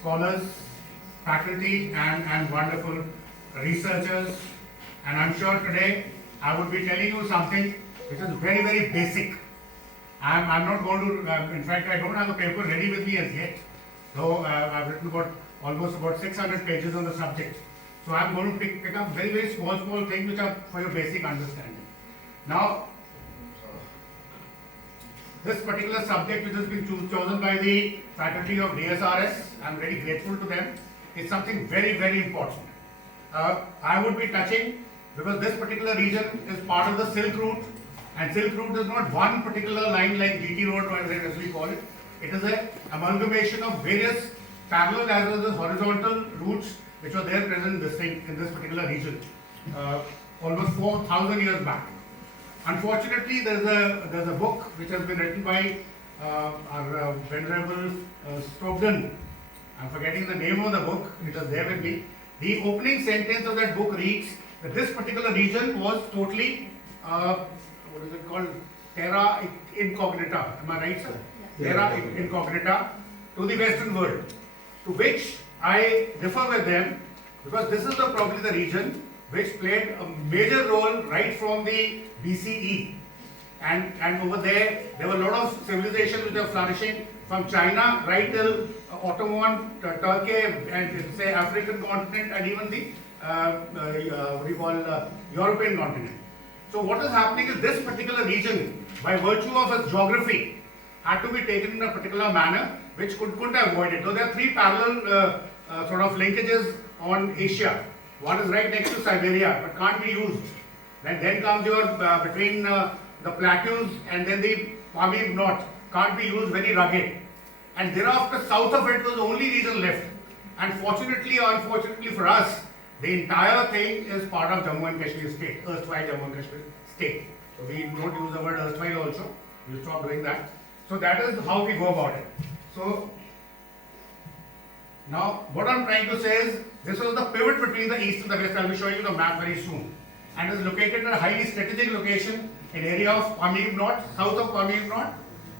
scholars, faculty, and wonderful researchers. And I'm sure today I would be telling you something which is very, very basic. I'm not going to, in fact, I don't have a paper ready with me as yet. So I've written almost about 600 pages on the subject. So I'm going to pick up very, very small things which are for your basic understanding. Now, this particular subject which has been chosen by the faculty of DSRS, I'm very grateful to them, is something very, very important. I would be touching, because this particular region is part of the Silk Route, and Silk Route is not one particular line like GT Road or as we call it. It is an amalgamation of various parallel as well as horizontal routes which were there present in this particular region almost 4,000 years back. Unfortunately, there's a book which has been written by our venerable Stogden. I'm forgetting the name of the book. It is there with me. The opening sentence of that book reads that this particular region was totally what is it called? Terra incognita. Am I right, sir? Yeah. Terra incognita to the Western world, to which I differ with them, because this is probably the region which played a major role right from the BCE, and over there were a lot of civilizations which are flourishing from China right till Ottoman, Turkey, and say African continent, and even the what we call European continent. So what is happening is this particular region, by virtue of its geography, had to be taken in a particular manner which couldn't avoid it. So there are three parallel sort of linkages on Asia. One is right next to Siberia, but can't be used. Then comes your between the plateaus, and then the Pamir North, can't be used, very rugged. And thereafter, south of it was the only region left. And fortunately or unfortunately for us, the entire thing is part of Jammu and Kashmir state, erstwhile Jammu and Kashmir state. So we don't use the word erstwhile also. We'll stop doing that. So that is how we go about it. So now what I'm trying to say is, this was the pivot between the east and the west. I'll be showing you the map very soon. And is located at a highly strategic location in area of Pamir North, south of Pamir North,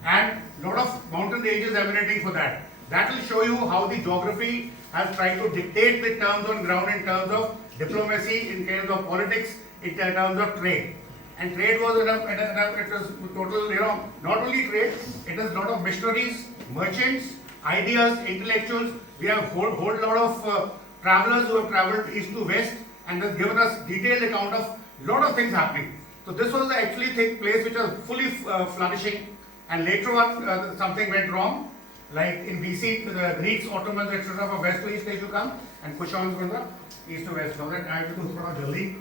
and lot of mountain ranges emanating for that. That will show you how the geography has tried to dictate the terms on ground in terms of diplomacy, in terms of politics, in terms of trade. And trade was it was total, not only trade, it is a lot of missionaries, merchants, ideas, intellectuals. We have whole lot of travelers who have traveled east to west, and has given us detailed account of lot of things happening. So this was the actually place which was fully flourishing, and later on something went wrong. Like in BC, the Greeks, Ottomans, etc. from west to east they used to come, and Kushans from the east to west. Now that I have to do sort of Delhi.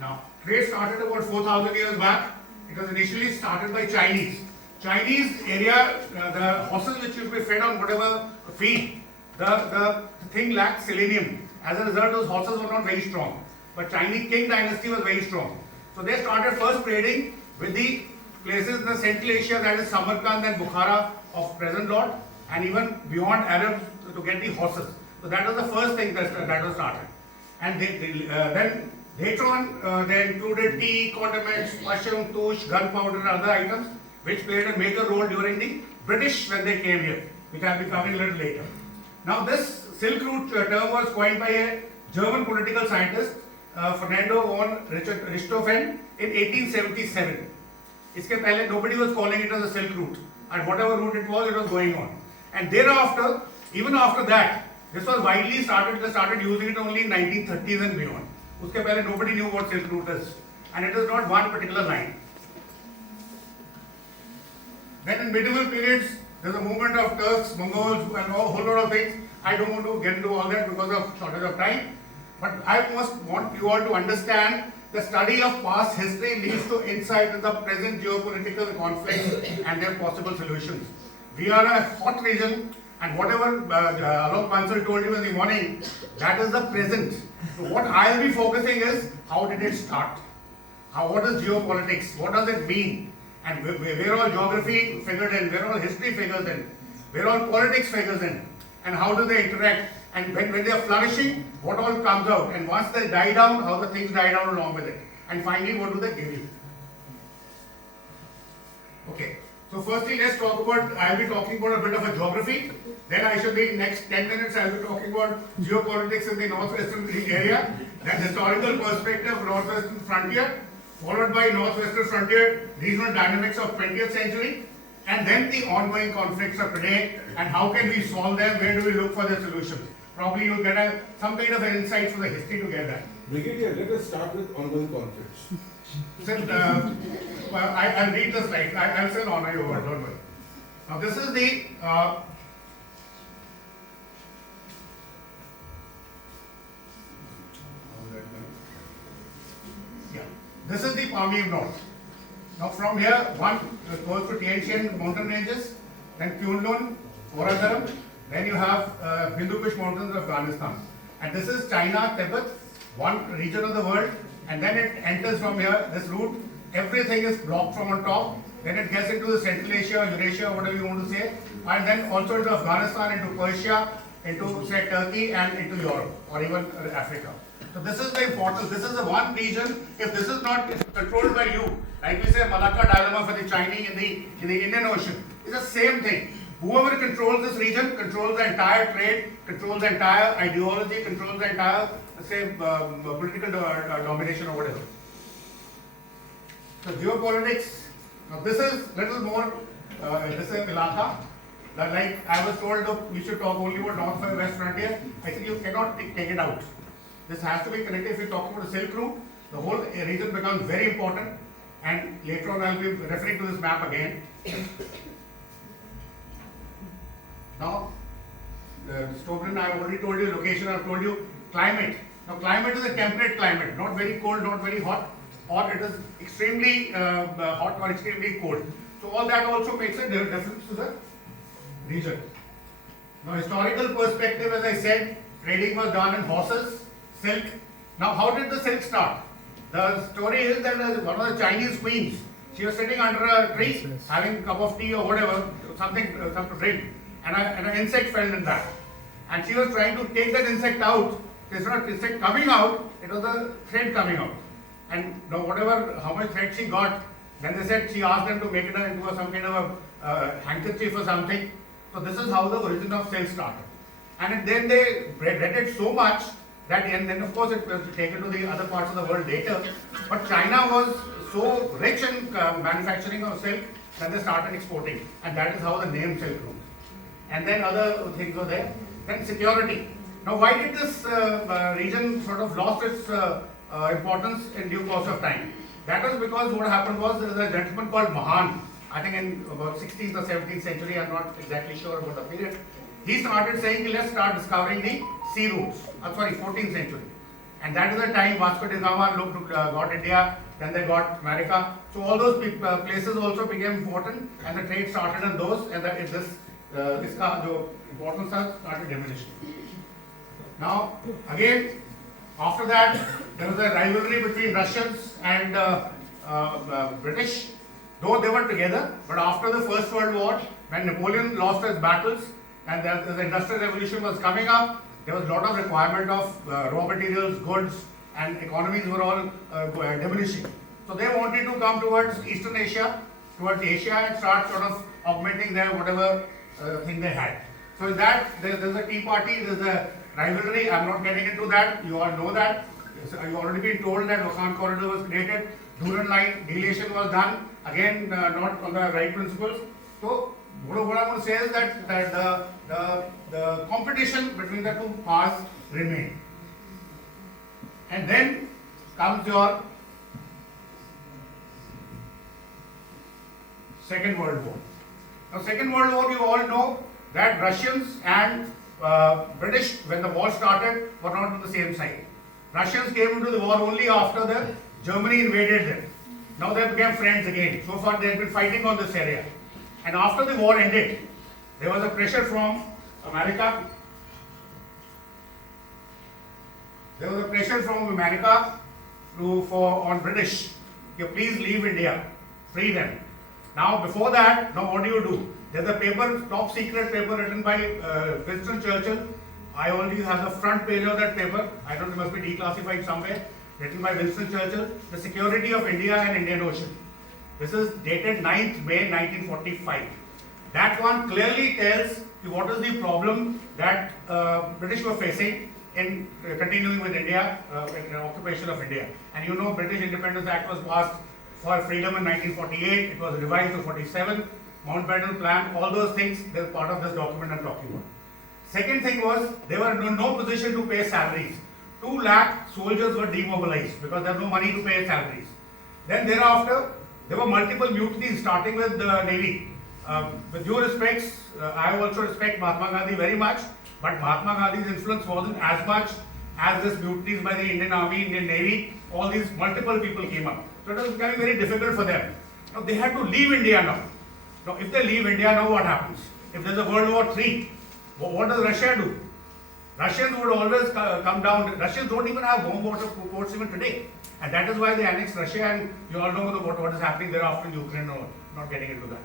Now, trade started about 4,000 years back. It was initially started by Chinese. Chinese area, the horses which used to be fed on whatever feed, the thing lacked selenium. As a result, those horses were not very strong. But Chinese King dynasty was very strong. So they started first trading with the places in the Central Asia, that is Samarkand and Bukhara of present lot, and even beyond Arabs to get the horses. So that was the first thing that was started. And then later on, they included tea, condiments, mushroom, tush, gunpowder, and other items, which played a major role during the British when they came here, which I'll be covering a little later. Now, this Silk Route term was coined by a German political scientist, Fernando von Richthofen, in 1877. Iske pehle, nobody was calling it as a Silk Route, and whatever route it was going on. And thereafter, even after that, this was widely started. They started using it only in 1930s and beyond. Uske pehle, nobody knew what Silk Route is, and it is not one particular line. Then in medieval periods, there's a movement of Turks, Mongols, and a whole lot of things. I don't want to get into all that because of shortage of time. But I must want you all to understand the study of past history leads to insight in the present geopolitical conflicts and their possible solutions. We are a hot region, and whatever Alok Bansal told you in the morning, that is the present. So what I'll be focusing is, how did it start? What is geopolitics? What does it mean? And where all geography figured in, where all history figures in, where all politics figures in, and how do they interact? And when they are flourishing, what all comes out? And once they die down, how the things die down along with it? And finally, what do they give you? Okay. So firstly, let's talk about, I'll be talking about a bit of a geography. Then I should be, next 10 minutes, I'll be talking about geopolitics in the northwestern area, then historical perspective of northwestern frontier, followed by northwestern frontier regional dynamics of 20th century, and then the ongoing conflicts of today and how can we solve them, where do we look for the solutions. Probably you'll get some kind of an insight from the history to get that. Brigadier, let us start with ongoing conflicts. So, well, I'll read the slide. I'll still honor your word, don't worry. Now this is the this is the Pamir North. Now from here, one goes to Tien Shan mountain ranges, then Kunlun, Orazaram, then you have Hindu Kush mountains of Afghanistan. And this is China, Tibet, one region of the world, and then it enters from here, this route, everything is blocked from on top, then it gets into the Central Asia, Eurasia, whatever you want to say, and then also into Afghanistan, into Persia, into say Turkey, and into Europe, or even Africa. So this is the importance, this is the one region, if this is not controlled by you, like we say Malacca dilemma for the Chinese in the Indian Ocean, it's the same thing. Whoever controls this region controls the entire trade, controls the entire ideology, controls the entire, say, political domination or whatever. So geopolitics, now this is little more, this is Ilaka. Like I was told, look, we should talk only about north and west frontier. I think you cannot take it out. This has to be connected. If we talk about the Silk Route, the whole region becomes very important. And later on, I'll be referring to this map again. Now, Stobrin, I already told you location. I've told you climate. Now, climate is a temperate climate, not very cold, not very hot, or it is extremely hot or extremely cold. So all that also makes a difference to the region. Now, historical perspective, as I said, trading was done in horses, silk. Now, how did the silk start? The story is that one of the Chinese queens, she was sitting under a tree, having a cup of tea or whatever, something to drink, and an insect fell in that. And she was trying to take that insect out. It's not insect coming out, it was a thread coming out. And whatever, how much thread she got, then they said she asked them to make it into some kind of a handkerchief or something. So this is how the origin of silk started. And then they read it so much that, and then of course it was taken to the other parts of the world later. But China was so rich in manufacturing of silk that they started exporting. And that is how the name Silk Route. And then other things were there. Then security. Now why did this region sort of lost its importance in due course of time? That was because what happened was there was a gentleman called Mahan, I think in about 16th or 17th century, I'm not exactly sure about the period. He started saying, let's start discovering the sea routes. 14th century. And that is the time Vasco da Gama got India, then they got America. So all those places also became important and the trade started in those, and that the importance started diminishing. Now, again, after that, there was a rivalry between Russians and British, though they were together. But after the First World War, when Napoleon lost his battles and the Industrial Revolution was coming up, there was a lot of requirement of raw materials, goods, and economies were all diminishing. So they wanted to come towards Eastern Asia, towards Asia, and start sort of augmenting their whatever thing they had. So in that, there's a Tea Party, there's a rivalry. I'm not getting into that. You all know that. You've already been told that Wakhan Corridor was created. Duran Line deletion was done. Again, not on the right principles. So what I want to say is that the competition between the two powers remained. And then comes your Second World War. Now, Second World War, you all know that Russians and British, when the war started, were not on the same side. Russians came into the war only after the Germany invaded them. Now they became friends again. So far they had been fighting on this area. And after the war ended, there was a pressure from America. There was a pressure from America on British. You please leave India, free them. Now before that, now what do? There's a paper, top secret paper written by Winston Churchill. I only have the front page of that paper. I don't know, it must be declassified somewhere. Written by Winston Churchill, The Security of India and Indian Ocean. This is dated 9th May 1945. That one clearly tells you what is the problem that British were facing in continuing with India, in the occupation of India. And you know, British Independence Act was passed for freedom in 1948. It was revised to 47. Mountbatten Plan, all those things, they're part of this document I'm talking about. Second thing was, they were in no position to pay salaries. 2 lakh soldiers were demobilized because there was no money to pay salaries. Then thereafter, there were multiple mutinies starting with the Navy. With due respects, I also respect Mahatma Gandhi very much, but Mahatma Gandhi's influence wasn't as much as this mutinies by the Indian Army, Indian Navy. All these multiple people came up. So it was becoming very difficult for them. Now they had to leave India now. Now if they leave India now, what happens? If there's a World War III, what does Russia do? Russians would always come down. Russians don't even have home water ports even today. And that is why they annexed Russia, and you all know what is happening thereafter in Ukraine, or not getting into that.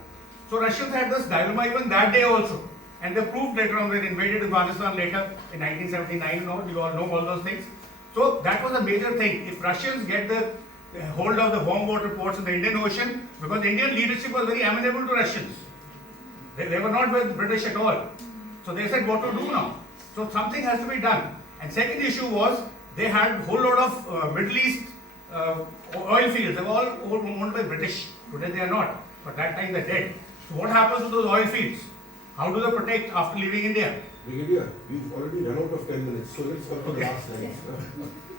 So Russians had this dilemma even that day also. And they proved later on when they invaded Afghanistan later in 1979, you all know all those things. So that was a major thing. If Russians get the hold of the warm water ports in the Indian Ocean, because the Indian leadership was very amenable to Russians. They were not with British at all. So they said what to do now. So something has to be done. And second issue was, they had a whole lot of Middle East oil fields. They were all owned by British. Today they are not. But that time they did. So what happens to those oil fields? How do they protect after leaving India? Brigadier, we've already run out of 10 minutes, so let's come to the Okay. last line.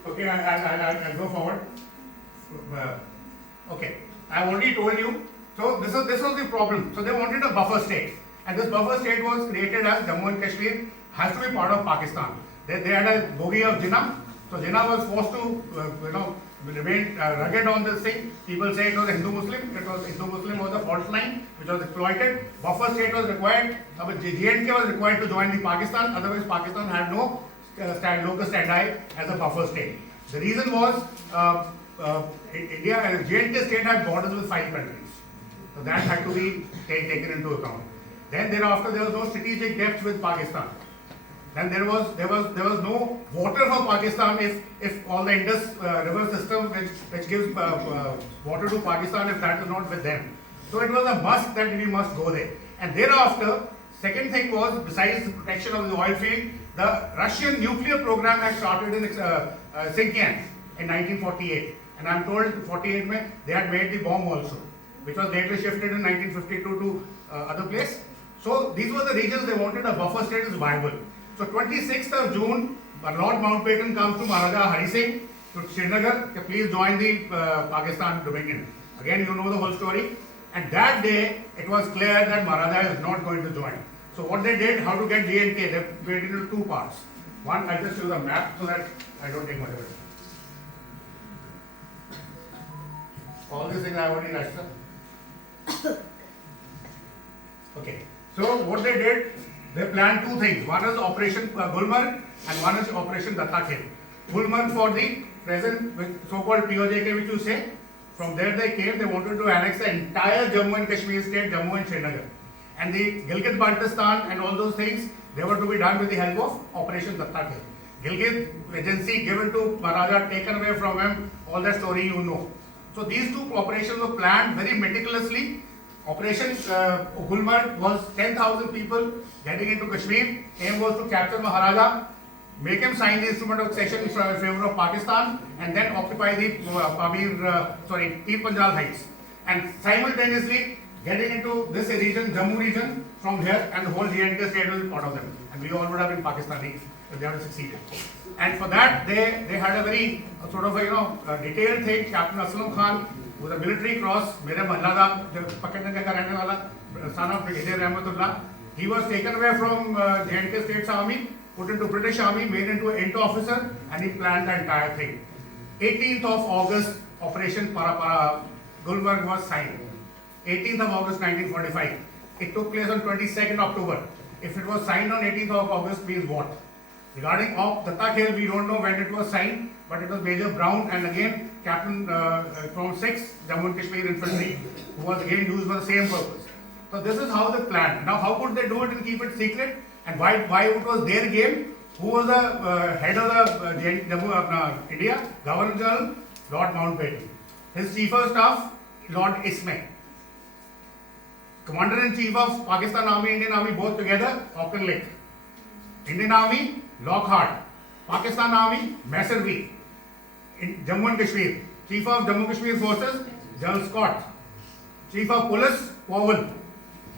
Okay, I'll go forward. Okay, I already told you. So this was the problem. So they wanted a buffer state, and this buffer state was created as Jammu and Kashmir has to be part of Pakistan. They had a bogey of Jinnah. So Jinnah was forced to remain rugged on this thing. People say it was Hindu-Muslim. Hindu-Muslim was the fault line which was exploited. Buffer state was required. J&K was required to join the Pakistan. Otherwise, Pakistan had no local standby as a buffer state. The reason was J&K state had borders with 5 countries. So that had to be taken into account. Then thereafter, there was no strategic depth with Pakistan. Then there was no water for Pakistan if all the Indus river system which gives water to Pakistan, if that is not with them. So it was a must that we must go there. And thereafter, second thing was, besides the protection of the oil field, the Russian nuclear program had started in Xinjiang in 1948. And I'm told 48 they had made the bomb also, which was later shifted in 1952 to other place. So these were the regions they wanted a buffer state is viable. So 26th of June, Lord Mountbatten comes to Maharaja Hari Singh to Srinagar to please join the Pakistan Dominion. Again, you know the whole story. And that day, it was clear that Maharaja is not going to join. So what they did, how to get J&K, they made it into 2 parts. One, I'll just use a map so that I don't take much of it. All these things I have already written. Okay. So what they did, they planned 2 things. One is Operation Gulmarg and one is Operation Dattakhel. Gulmarg for the present so-called POJK which you say. From there they came, they wanted to annex the entire Jammu and Kashmir state, Jammu and Srinagar. And the Gilgit-Baltistan and all those things, they were to be done with the help of Operation Dattakhel. Gilgit agency given to Maharaja, taken away from him, all that story you know. So these 2 operations were planned very meticulously. Operation Gulmarg was 10,000 people getting into Kashmir. Aim was to capture Maharaja, make him sign the instrument of accession in favor of Pakistan, and then occupy the Pir Panjal Heights. And simultaneously getting into this region, Jammu region, from here, and the whole J&K state will be part of them. And we all would have been Pakistani if they had succeeded. And for that, they had a very sort of detailed thing. Captain Aslam Khan, with a military cross, मेरे महल्ला जो पकड़ने का रहने वाला son of Brigadier Rahmatullah, he was taken away from J&K State's army, put into British army, made into an 8th officer, and he planned the entire thing. 18th of August, Operation Para Gulmarg was signed. 18th of August 1945. It took place on 22nd October. If it was signed on 18th of August, means what? Regarding Dattakhel, we don't know when it was signed, but it was Major Brown and again Captain from 6th Jammu and Kashmir Infantry, who was again used for the same purpose. So this is how they planned. Now how could they do it and keep it secret? And why it was their game? Who was the head of the India? Governor General Lord Mountbatten. His chief of staff, Lord Ismay. Commander-in-Chief of Pakistan Army, Indian Army, both together, Auckland Lake. Indian Army, Lockhart. Pakistan Army, Messervy. In Jammu and Kashmir. Chief of Jammu Kashmir Forces, General Scott. Chief of Police, Powell.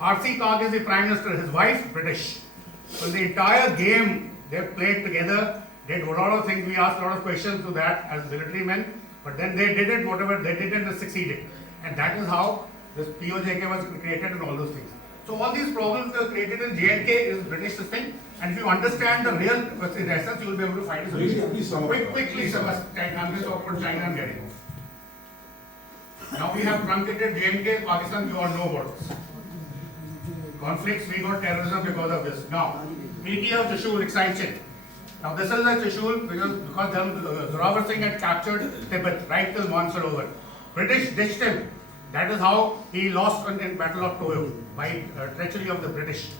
R.C. Karg is the Prime Minister, his wife, British. So the entire game, they played together, did a lot of things, we asked a lot of questions to that as military men, but then they did it, whatever they did and they succeeded. And that is how this POJK was created and all those things. So all these problems were created in JNK is British system, and if you understand the real essence, you will be able to find a solution. Quickly, sir, I'm just open China and getting off. Now we have truncated JNK, Pakistan, you all know about this. Conflicts, we got terrorism because of this. Now, Treaty of Trishul extension. Now this is a Trishul because Zorawar Singh had captured Tibet right till Mansarovar. British ditched him. That is how he lost in Battle of Toyo by treachery of the British.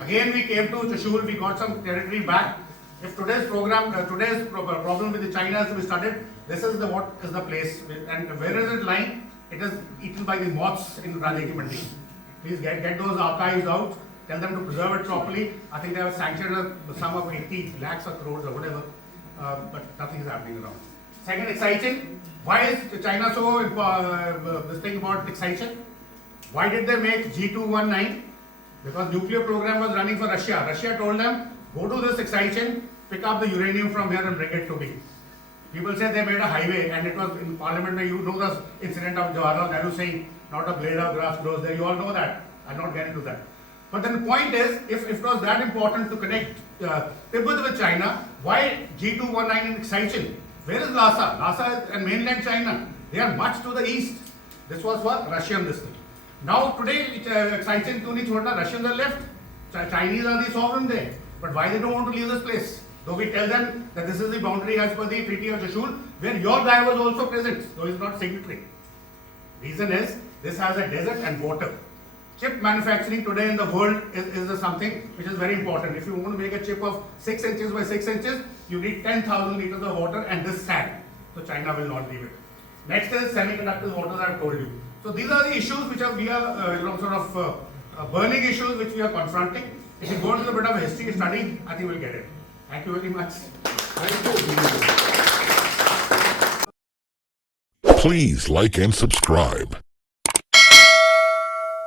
Again we came to Trishul, we got some territory back. If today's problem with the China is to be studied, this is what is the place. And where is it lying? It is eaten by the moths in Rajeki Mandi. Please get those archives out, tell them to preserve it properly. I think they have sanctioned a sum of 80 lakhs or crores or whatever, but nothing is happening around. Second, excitation. Why is China so, this thing about excitation? Why did they make G219? Because nuclear program was running for Russia. Russia told them, go to this excitation, pick up the uranium from here and bring it to me. People say they made a highway, and it was in parliament, you know the incident of Jawaharlal Nehru saying, not a blade of grass grows there, you all know that. I'll not get into that. But then the point is, if it was that important to connect Tibet with China, why G219 in excitation? Where is Lhasa? Lhasa and mainland China, they are much to the east. This was for Russian this thing. Now today, excitation to chhota, Russians are left, Chinese are the sovereign there. But why they don't want to leave this place? Though we tell them that this is the boundary as per the Treaty of Trishul, where your guy was also present, though he's not signatory. Reason is, this has a desert and water. Chip manufacturing today in the world is something which is very important. If you want to make a chip of 6 inches by 6 inches, you need 10,000 liters of water and this sand. So China will not leave it. Next is semiconductors, what I have told you. So these are the issues which are, we are burning issues which we are confronting. If you go into a bit of history study, I think we'll get it. Thank you very much. Thank you. Please like and subscribe.